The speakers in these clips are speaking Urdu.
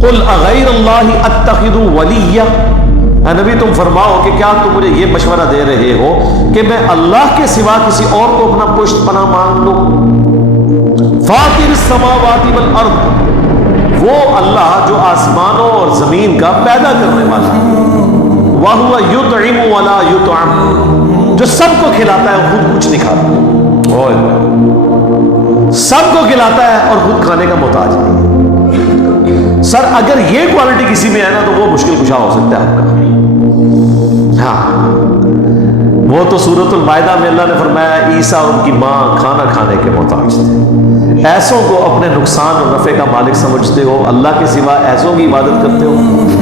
قل اغیر اللہ اتخذ ولیہ، اے نبی تم فرماؤ کہ کیا تم مجھے یہ مشورہ دے رہے ہو کہ میں اللہ کے سوا کسی اور کو اپنا پشت پناہ مان لوں؟ فاطر السماوات والارض، وہ اللہ جو آسمانوں اور زمین کا پیدا کرنے والا ہے، وَهُوَ يُطْعِمُ وَلَا يُطْعَمُ، جو سب کو کھلاتا ہے اور خود کچھ نہیں کھاتا، سب کو کھلاتا ہے اور خود کھانے کا محتاج نہیں۔ سر اگر یہ کوالٹی کسی میں ہے نا تو وہ مشکل کشا ہو سکتا ہے آپ کا۔ ہاں وہ تو سورۃ المائدہ میں اللہ نے فرمایا عیسیٰ اور ان کی ماں کھانا کھانے کے محتاج تھے۔ ایسوں کو اپنے نقصان اور نفع کا مالک سمجھتے ہو، اللہ کے سوا ایسوں کی عبادت کرتے ہو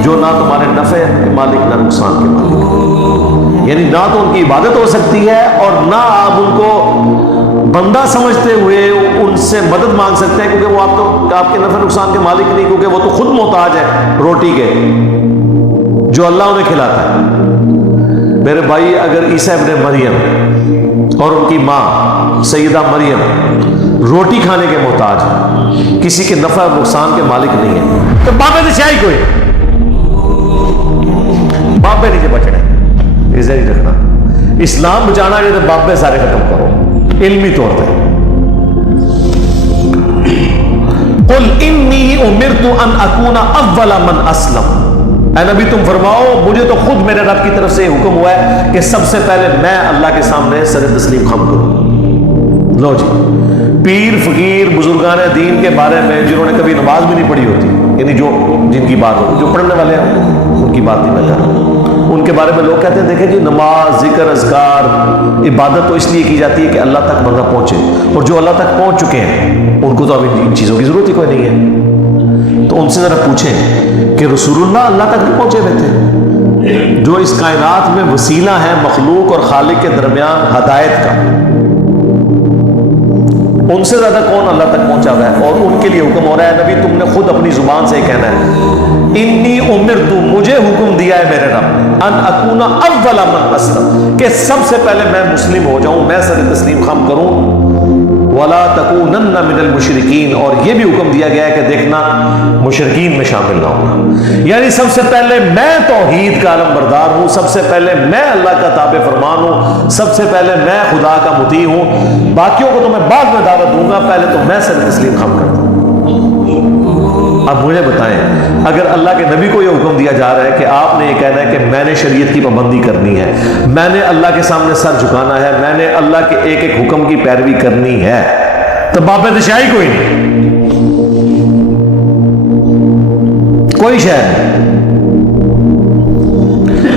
جو نہ تمہارے نفع کے مالک نہ نقصان کے مالک، یعنی نہ تو ان کی عبادت ہو سکتی ہے اور نہ آپ ان کو بندہ سمجھتے ہوئے ان سے مدد مانگ سکتے ہیں، کیونکہ وہ آپ کے نفع نقصان کے مالک نہیں، کیونکہ وہ تو خود محتاج ہے روٹی کے جو اللہ انہیں کھلاتا ہے۔ میرے بھائی اگر عیسیٰ ابن مریم اور ان کی ماں سیدہ مریم روٹی کھانے کے محتاج ہیں، کسی کے نفع اور نقصان کے مالک نہیں ہیں، تو بابے سے چاہیے کوئی بابے نہیں بچنے اسے نہیں رکھنا۔ اسلام بچانا ہے تو بابے سارے ختم کرو علمی طور پہ۔ قل انی امرت ان اکون اول من اسلم، اے نبی تم فرماؤ مجھے تو خود میرے رب کی طرف سے حکم ہوا ہے کہ سب سے پہلے میں اللہ کے سامنے سر تسلیم خم کروں۔ لو جی، پیر فقیر بزرگان دین کے بارے میں جنہوں نے کبھی نماز بھی نہیں پڑھی ہوتی، یعنی جن کی بات ہو، جو پڑھنے والے ہیں ان کی بات نہیں میں کر رہا ہوں، ان کے بارے میں لوگ کہتے ہیں دیکھیں جی نماز ذکر اذکار عبادت تو اس لیے کی جاتی ہے کہ اللہ تک بندہ پہنچے، اور جو اللہ تک پہنچ چکے ہیں ان کو تو اب ان چیزوں کی ضرورت ہی کوئی نہیں ہے۔ تو ان سے ذرا پوچھیں کہ رسول اللہ اللہ تک نہیں پہنچے ہوئے تھے، جو اس کائنات میں وسیلہ ہے مخلوق اور خالق کے درمیان ہدایت کا، ان سے زیادہ کون اللہ تک پہنچا ہوا ہے؟ اور ان کے لیے حکم ہو رہا ہے نبی تم نے خود اپنی زبان سے کہنا ہے انی امرت، مجھے حکم دیا ہے میرے رب نے، ان اکون اول من اسلم، کہ سب سے پہلے میں مسلم ہو جاؤں، میں سر تسلیم خم کروں، ولا تکونن من المشرکین، اور یہ بھی حکم دیا گیا ہے کہ دیکھنا مشرکین میں شامل نہ ہونا، یعنی سب سے پہلے میں توحید کا علم بردار ہوں، سب سے پہلے میں اللہ کا تابع فرمان ہوں، سب سے پہلے میں خدا کا مطیع ہوں، باقیوں کو تو میں بعد میں دعوت دوں گا، پہلے تو میں سر تسلیم خم کرتا ہوں۔ اب مجھے بتائیں اگر اللہ کے نبی کو یہ حکم دیا جا رہا ہے کہ آپ نے یہ کہنا ہے کہ میں نے شریعت کی پابندی کرنی ہے، میں نے اللہ کے سامنے سر جھکانا ہے، میں نے اللہ کے ایک ایک حکم کی پیروی کرنی ہے، تو باب دشائی کوئی نہیں، کوئی شے نہیں۔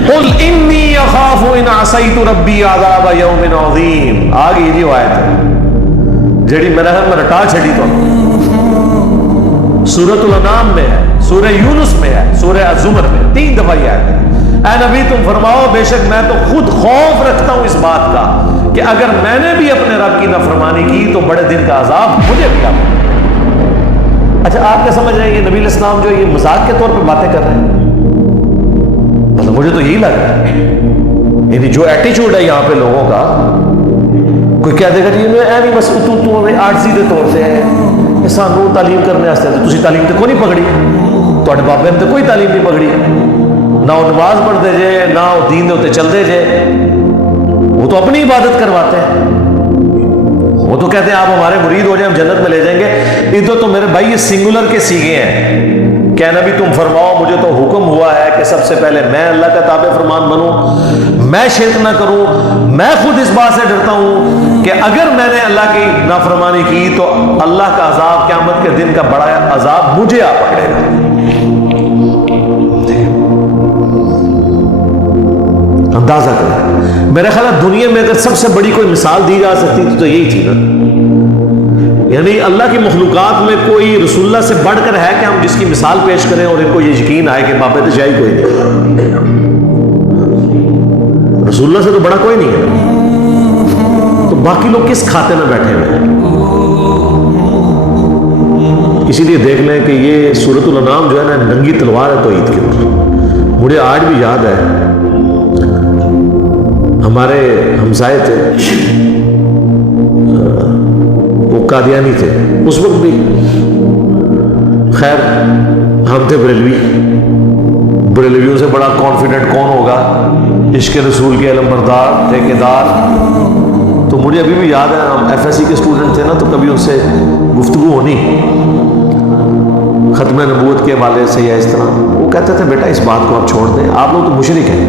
قل انی اخاف ان عصیت ربی عذاب یوم عظیم، آگے یہ آیت ہے جڑی میرا ہے میں رٹا چھڑی تو سورۃ الانعام میں ہے، سورہ یونس میں ہے، سورہ الزمر میں 3 دفعہ یہ آیت ہے۔ اے نبی تم فرماؤ بے شک میں تو خود خوف رکھتا ہوں اس بات کا کہ اگر میں نے بھی اپنے رب کی نافرمانی کی تو بڑے دن کا عذاب مجھے بھی آئے۔ اچھا آپ کیا سمجھ رہے ہیں یہ نبی علیہ السلام جو یہ مذاق کے طور پہ باتیں کر رہے ہیں؟ مطلب مجھے تو یہی لگ رہا ہے، یعنی جو ایٹیچیوڈ ہے یہاں پہ لوگوں کا، کوئی کیا دے گا جی نہیں بس تو آرزی دے طور سے سانو تعلیم کرنے واسطے تسی تعلیم تو کوئی نہیں پکڑی، تواڈے بابے نے تو کوئی تعلیم نہیں پکڑی، نہ وہ نماز پڑھتے جے نہ وہ دین دے ہوتے چلتے جے، وہ تو اپنی عبادت کرواتے ہیں، وہ تو کہتے ہیں آپ ہمارے مرید ہو جائیں ہم جنت میں لے جائیں گے۔ ادھر تو میرے بھائی یہ سنگولر کے سیگے ہیں، کہ نبی تم فرماؤ مجھے تو حکم ہوا ہے کہ سب سے پہلے میں اللہ کا تابع فرمان بنوں، میں شرک نہ کروں، میں خود اس بات سے ڈرتا ہوں کہ اگر میں نے اللہ کی نافرمانی کی تو اللہ کا عذاب قیامت کے دن کا بڑا عذاب مجھے آ پکڑے گا۔ اندازہ کریں، میرا خیال ہے دنیا میں اگر سب سے بڑی کوئی مثال دی جا سکتی تو یہی تھی نا، یعنی اللہ کی مخلوقات میں کوئی رسول اللہ سے بڑھ کر ہے کہ ہم جس کی مثال پیش کریں اور ان کو یہ یقین آئے کہ باب دشائی کوئی نہیں، رسول اللہ سے تو بڑا کوئی نہیں ہے، تو باقی لوگ کس کھاتے میں بیٹھے ہوئے ہیں؟ اسی لیے دیکھ لیں کہ یہ سورۃ الانعام جو ہے نا ننگی تلوار ہے توحید کے اوپر۔ مجھے آج بھی یاد ہے ہمارے ہمسائے تھے، وہ قادیانی تھے اس وقت بھی، خیر ہم تھے بریلویوں سے بڑا کانفیڈنٹ کون ہوگا، عشق رسول کے علم بردار ٹھیکیدار. تو مجھے ابھی بھی یاد ہے، ہم ایف ایس سی کے اسٹوڈنٹ تھے نا، تو کبھی ان سے گفتگو ہونی ختم نبوت کے حوالے سے یا اس طرح، وہ کہتے تھے بیٹا اس بات کو آپ چھوڑ دیں، آپ لوگ تو مشرک ہیں،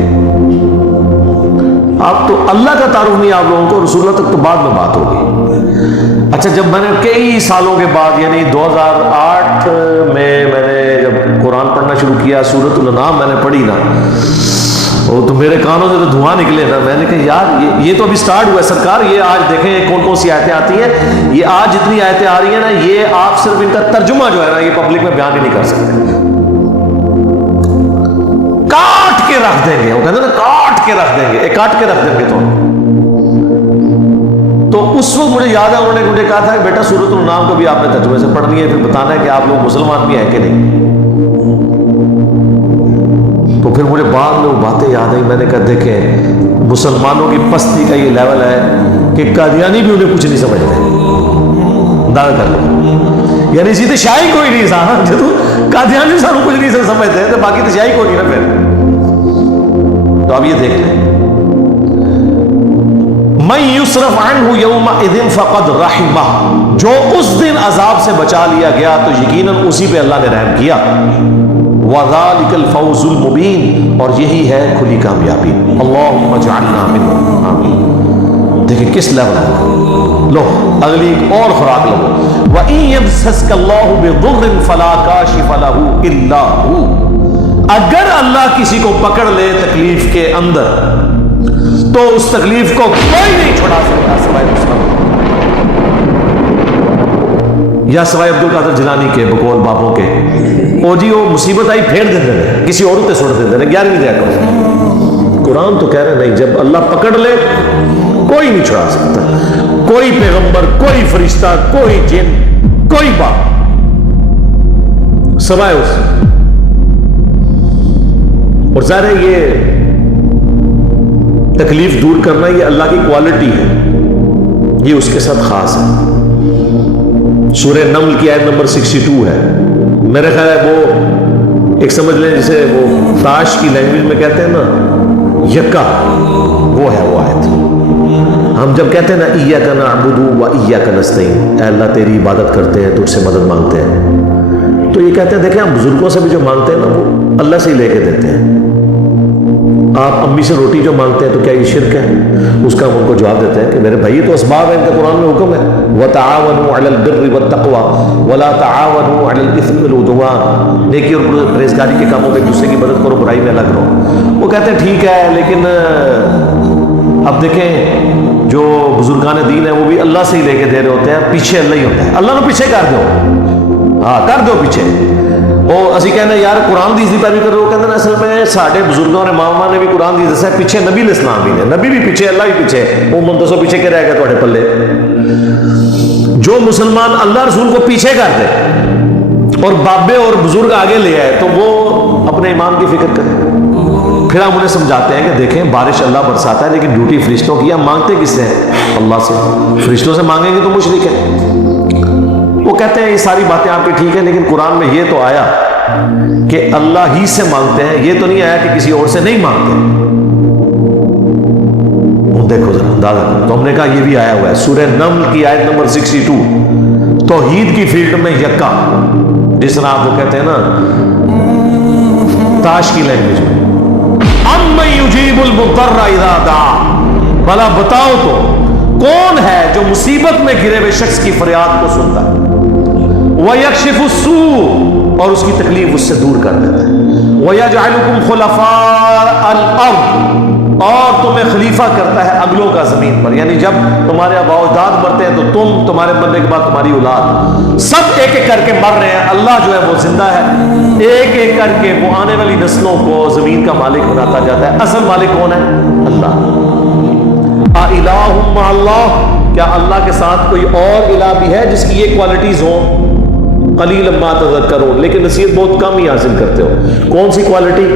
آپ تو اللہ کا تعارف نہیں آپ لوگوں کو، رسول اللہ تک تو بعد میں بات ہوگی. اچھا جب میں نے کئی سالوں کے بعد یعنی 2008 میں نے جب قرآن پڑھنا شروع کیا، سورۃ الانعام میں نے پڑھی نا، وہ تو میرے کانوں سے تو دھواں نکلے نا. میں نے کہا یار یہ تو ابھی سٹارٹ ہوا ہے سرکار، یہ آج دیکھیں کون کون سی آیتیں آتی ہیں، یہ آج جتنی آیتیں آ رہی ہیں نا، یہ آپ صرف ان کا ترجمہ جو ہے نا یہ پبلک میں بیان ہی نہیں کر سکتے، کاٹ کے رکھ دیں گے. وہ کہتے ہیں نا کاٹ کے رکھ دیں گے، کاٹ کے رکھ دیں گے. تو اس وقت مجھے یاد ہے انہوں نے مجھے کہا تھا کہ بیٹا سورۃ الانعام کو بھی آپ نے ترجمے سے پڑھنی ہے، پھر بتانا ہے کہ آپ لوگ مسلمان بھی ہیں کہ نہیں. تو پھر مجھے بعد میں وہ باتیں یاد آئی. میں نے کہا دیکھیں مسلمانوں کی پستی کا یہ لیول ہے کہ قادیانی بھی انہیں کچھ نہیں سمجھتے، اندازہ کر لو. یعنی اسی تو شاہی کوئی نہیں تھا، جب قادیانی سانو کچھ نہیں سمجھتے تو باقی تو شاہی کوئی نہیں نا پھر. تو اب یہ دیکھ لیں، من یصرف عنہ یومئذ فقد رحمہ، جو اس دن عذاب سے بچا لیا گیا تو یقیناً اسی پہ اللہ نے رحم کیا. وذالک الفوز المبین، اور یہی ہے کھلی کامیابی. اللہم اجعلنا منہم، آمین. دیکھیں کس لیول ہے. لو اگلی ایک اور خوراک لو. وَإِن يَمْسَسْكَ اللَّهُ بِضُرٍّ فَلَا كَاشِفَ لَهُ إِلَّا هُوَ، اگر اللہ کسی کو پکڑ لے تکلیف کے اندر تو اس تکلیف کو کوئی نہیں چھڑا سکتا سوائے اس کا، یا سوائے عبد القادر جیلانی کے بقول بابوں کے. او جی وہ مصیبت آئی پھیر دیتے ہیں، کسی اور تے سوڑ دیتے ہیں، 11ویں دیا کرو. قرآن تو کہہ رہے نہیں، جب اللہ پکڑ لے کوئی نہیں چھڑا سکتا، کوئی پیغمبر، کوئی فرشتہ، کوئی جن، کوئی بات سوائے اس. اور ظاہر ہے یہ تکلیف دور کرنا یہ اللہ کی کوالٹی ہے، یہ اس کے ساتھ خاص ہے. سورہ نمل کی آیت نمبر 62 ہے، میرے خیال ہے وہ ایک سمجھ لیں جسے وہ تاش کی لینگویج میں کہتے ہیں نا یکا، وہ ہے وہ آیت. ہم جب کہتے ہیں نا ایاک نعبد و ایاک نستعین، اے اللہ تیری عبادت کرتے ہیں، تجھ سے مدد مانگتے ہیں، تو یہ کہتے ہیں دیکھیں ہم بزرگوں سے بھی جو مانگتے ہیں نا وہ اللہ سے ہی لے کے دیتے ہیں. آپ امی سے روٹی جو مانگتے ہیں تو کیا یہ شرک ہے؟ اس کا ہم ان کو جواب دیتے ہیں کہ میرے بھائی تو اسباب ہیں، ان کا قرآن میں حکم ہے وَتَعَاوَنُوا عَلَى الْبِرِّ وَالتَّقْوَى وَلَا تَعَاوَنُوا عَلَى الْإِثْمِ وَالْعُدْوَانِ، نیکی اور پرہیزگاری کے کاموں میں ایک دوسرے کی مدد کرو، برائی میں الگ رہو. وہ کہتے ہیں ٹھیک ہے، لیکن اب دیکھیں جو بزرگان دین ہیں وہ بھی اللہ سے ہی لے کے دے رہے ہوتے ہیں، پیچھے اللہ ہی ہوتا ہے. اللہ نے پیچھے کر دو، ہاں کر دو پیچھے. وہ اسی کہنے یار قرآن دی دی پیروی کرو، کہتے ہیں اصل میں ساڈے بزرگوں نے ماما نے بھی قرآن دی دسا پیچھے نبی علیہ السلام بھی نے، نبی بھی پیچھے، اللہ بھی پیچھے. وہ منتصو پیچھے کے رہ گئے تھوڑے پلے. جو مسلمان اللہ رسول کو پیچھے کر دے اور بابے اور بزرگ آگے لے آئے تو وہ اپنے ایمان کی فکر کرے. پھر ہم انہیں سمجھاتے ہیں کہ دیکھیں بارش اللہ برساتا ہے لیکن ڈیوٹی فرشتوں کی، ہم مانگتے کس سے ہیں؟ اللہ سے. فرشتوں سے مانگیں گے تو مشرک ہے. وہ کہتے ہیں یہ ساری باتیں آپ کی ٹھیک ہے، لیکن قرآن میں یہ تو آیا کہ اللہ ہی سے مانگتے ہیں، یہ تو نہیں آیا کہ کسی اور سے نہیں مانگتے. دیکھو ذرا اندازہ کرو. تو ہم نے کہا یہ بھی آیا ہوا ہے سورہ نمل کی آیت نمبر 62، توحید کی فیلڈ میں یکا، جس طرح آپ کو کہتے ہیں نا تاش کی لینگویج میں اَمَّن يُجِيبُ الْمُضْطَرَّ إِذَا دَعَاهُ، بھلا بتاؤ تو کون ہے جو مصیبت میں گرے ہوئے شخص کی فریاد کو سنتا ہے، وَيَكْشِفُ السُّوءَ، اور اس کی تکلیف اس سے دور کر دیتا ہے، وَيَجْعَلُكُمْ خُلَفَاءَ الْأَرْضِ، اور تمہیں خلیفہ کرتا ہے اگلوں کا زمین پر. یعنی جب تمہارے آباء و اجداد مرتے ہیں تو تمہارے مرنے کے بعد تمہاری اولاد، سب ایک ایک کر کے مر رہے ہیں. اللہ جو ہے وہ زندہ ہے، ایک ایک کر کے وہ آنے والی نسلوں کو زمین کا مالک بناتا جاتا ہے. اصل مالک کون ہے؟ اللہ. الہ مع اللہ، کیا اللہ کے ساتھ کوئی اور الہ بھی ہے جس کی یہ کوالٹیز ہوں؟ قلیلا ما تذکرون، لیکن نصیحت بہت کم ہی حاصل کرتے ہو. کون سی کوالٹی؟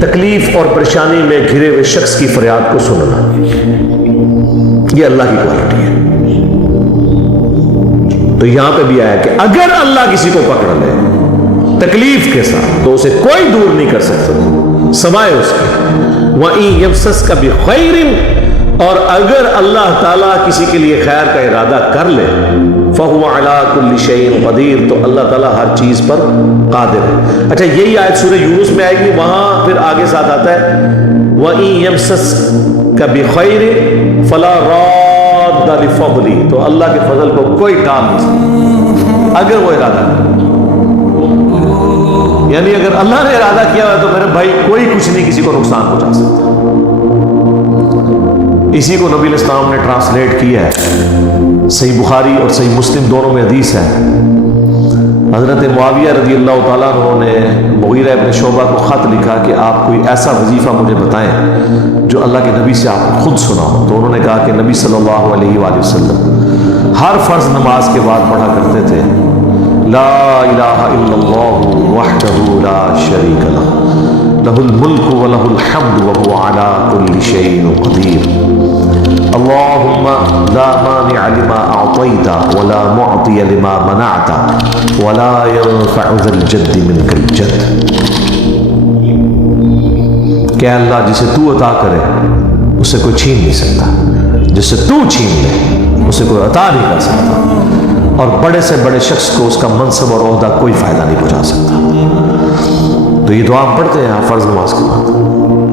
تکلیف اور پریشانی میں گھرے ہوئے شخص کی فریاد کو سننا، یہ اللہ کی کوالٹی ہے۔ تو یہاں پہ بھی آیا کہ اگر اللہ کسی کو پکڑ لے تکلیف کے ساتھ تو اسے کوئی دور نہیں کر سکتا سوائے اس کے۔ وَإِن يَمْسَسْكَ بِخَيْرٍ، اور اگر اللہ تعالیٰ کسی کے لیے خیر کا ارادہ کر لے، فَهُوَ عَلَىٰ كُلِّ شَيْءٍ قَدِيرٌ، تو اللہ تعالیٰ ہر چیز پر قادر ہے۔ اچھا یہی آیت سورہ یونس میں آئے گی، وہاں پھر آگے ساتھ آتا ہے وَإِن يَمْسَسْكَ بِخَيْرٍ فَلَا رَادَّ لِفَضْلِهِ، تو اللہ کے فضل کو کوئی ٹال نہیں سکتا اگر وہ ارادہ کرے۔ یعنی اگر اللہ نے ارادہ کیا ہے تو میرے بھائی کوئی کچھ نہیں کسی کو نقصان پہنچا سکتا۔ اسی کو نبی علیہ السلام نے ٹرانسلیٹ کیا ہے، صحیح بخاری اور صحیح مسلم دونوں میں حدیث ہے۔ حضرت معاویہ رضی اللہ تعالیٰ عنہ نے مغیرہ ابن شعبہ کو خط لکھا کہ آپ کوئی ایسا وظیفہ مجھے بتائیں جو اللہ کے نبی سے آپ خود سنا ہو، تو انہوں نے کہا کہ نبی صلی اللہ علیہ وآلہ وسلم ہر فرض نماز کے بعد پڑھا کرتے تھے لا الہ الا اللہ وحدہ لا شریک لہ لہ الملک ولہ الحمد وہو علی کل شیء قدیر اللہم لا مانع لما اعطیت ولا معطی لما منعت ولا ينفع ذا الجد منک الجد۔ کہ اللہ جسے تو عطا کرے اسے کوئی چھین نہیں سکتا، جسے تو چھین لے اسے کوئی عطا نہیں کر سکتا، اور بڑے سے بڑے شخص کو اس کا منصب اور عہدہ کوئی فائدہ نہیں پہنچا سکتا۔ تو یہ دعا ہم پڑھتے ہیں فرض نماز کے بعد۔